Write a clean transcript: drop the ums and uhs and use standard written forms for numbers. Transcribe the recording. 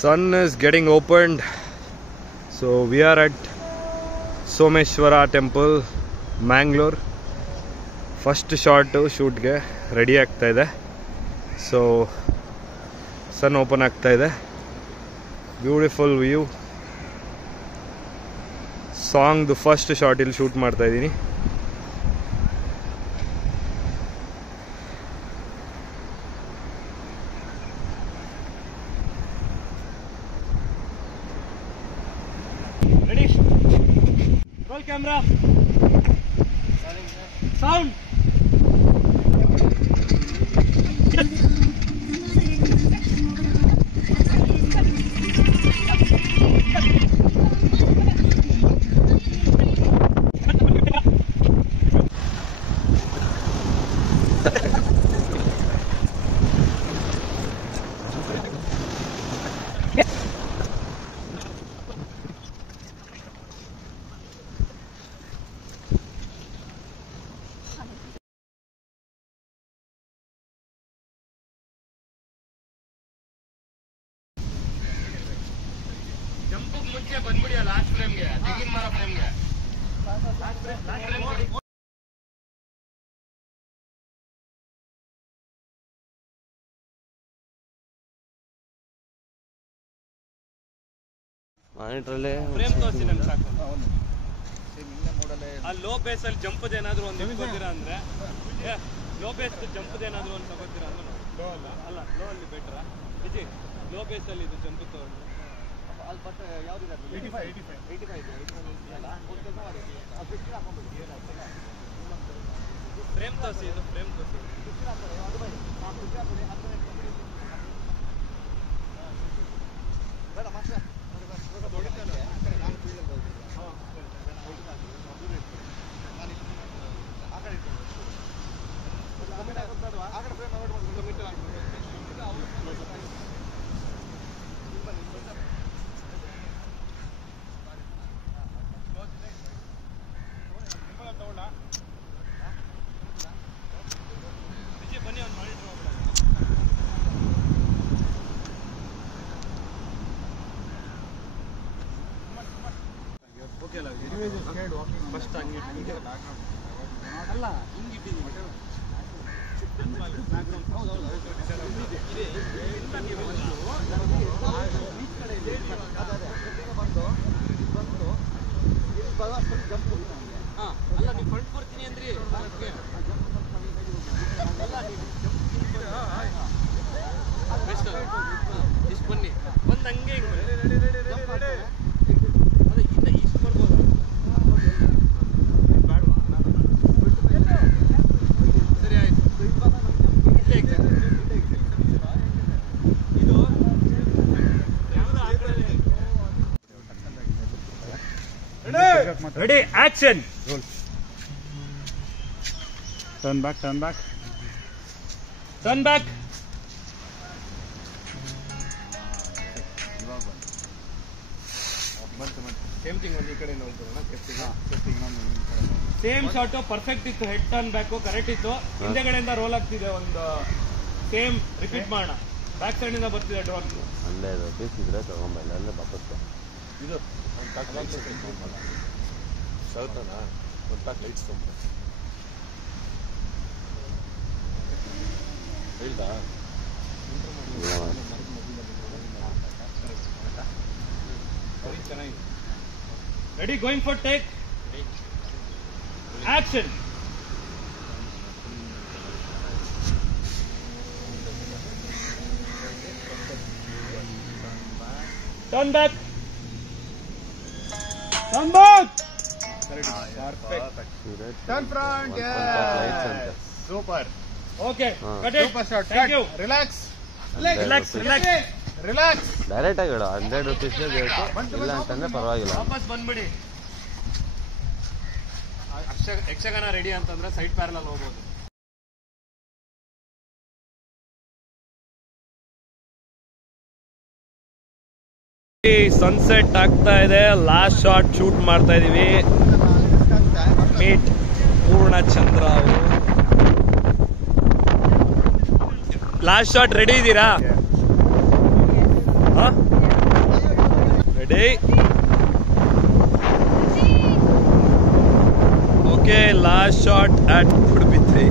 Sun is getting opened, so we are at Someshwara temple, Mangalore. First shot shoot ge ready ಆಗ್ತಾ ಇದೆ. So sun open ಆಗ್ತಾ ಇದೆ. Beautiful view. Song the first shot ಇಲ್ಲಿ shoot ಮಾಡ್ತಾ ಇದೀನಿ. Ready? Roll camera. Sound. ಮುಂಚೆ ಬಂದ್ಬಿಡಿ last ಫ್ರೇಮ್ಗೆ ತೆಗಿನ್ ಮಾರೋ ಫ್ರೇಮ್ಗೆ ಮಾನಿಟ್ರಲ್ಲೇ ಫ್ರೇಮ್ ತೋರಿಸಿ ನಮ್ಗೆ ಸಾಕು. ಆ ಲೋ ಬೇಸ್ ಅಲ್ಲಿ ಜಂಪದ್ ಏನಾದ್ರು ಒಂದು ತಗೋತೀರಾ ಅಂದ್ರೆ ಲೋ ಬೇಸ್ ಜಂಪದ್ ಏನಾದ್ರು ಒಂದು ತಗೋತೀರಾ ಅಂದ್ರೆ ಲೋ ಅಲ್ಲ ಲೋ ಅಲ್ಲಿ ಬೆಟ್ರಾ ವಿಜಿ ಲೋ ಬೇಸ್ ಅಲ್ಲಿ ಇದು ಜಂಪ್ ತಗೊಂಡು ಅಲ್ಲಿ ಬಟ್ ಯಾವ್ದಿದೆ 85 ಫ್ರೇಮ್ ತೋರಿಸಿ ಇದು ಫ್ರೇಮ್ ತೋರಿಸಿ ಫಸ್ಟ್ ಅಲ್ಲ ಹಿಂಗಿದ್ದೀನಿ ಅಲ್ಲ ನೀವು ಫ್ರಂಟ್ ಬರ್ತೀನಿ ಅಂದ್ರಿ ಇಷ್ಟು ಬನ್ನಿ ಬಂದು ಹಂಗೆ ಇಷ್ಟು ಬರ್ಬೋದು ಸರಿ ಆಯ್ತು ಇದು ready action turn back turn back turn back same shot perfect ಇತ್ತು ಹೆಡ್ ಟರ್ನ್ ಬ್ಯಾಕ್ ಕರೆಕ್ಟ್ ಇತ್ತು ಹಿಂದೆಗಡೆಯಿಂದ ರೋಲ್ ಆಗ್ತಿದೆ ಒಂದು ಸೇಮ್ ರಿಪೀಟ್ ಮಾಡೋಣ ಬ್ಯಾಕ್ ಸೈಡ್ ಇಂದ ಬರ್ತಿದೆ ಡ್ರೋನ್ ಅಲ್ಲೇ ಪೀಸ್ ಇದ್ರೆ ತಗೊಂಬಲ್ಲ ಅಲ್ಲೇ ಬಾಪಸ್ ಇದು ಸೌತನ ಒಂದು ಲೈಟ್ಸ್ ತೊಗೊಂಬ ಹೇಳ್ದಾ ಚೆನ್ನಾಗಿದೆ ready going for take action turn back turn back perfect turn front super okay cut it super shot thank you relax relax relax relax direct ಆಗಿ ಹೇಳು 100 ರೂಪೀಸ್ಗೆ ಬೇಕು ಇಲ್ಲ ಅಂತಂದ್ರೆ ಪರವಾಗಿಲ್ಲ ವಾಪಸ್ ಬಂದ್ಬಿಡಿ ಯಕ್ಷಗಾನ ರೆಡಿ ಅಂತಂದ್ರೆ ಸೈಡ್ ಪ್ಯಾರಲಲ್ ಹೋಗ್ಬೋದು ಸನ್ಸೆಟ್ ಆಗ್ತಾ ಇದೆ ಲಾಸ್ಟ್ ಶಾಟ್ ಶೂಟ್ ಮಾಡ್ತಾ ಇದೀವಿ ಮೀಟ್ ಪೂರ್ಣಚಂದ್ರ ಅವರು ಲಾಸ್ಟ್ ಶಾಟ್ ರೆಡಿ ಇದ್ದೀರಾ ready okay last shot at ಪುಡ್ಬಿದ್ರಿ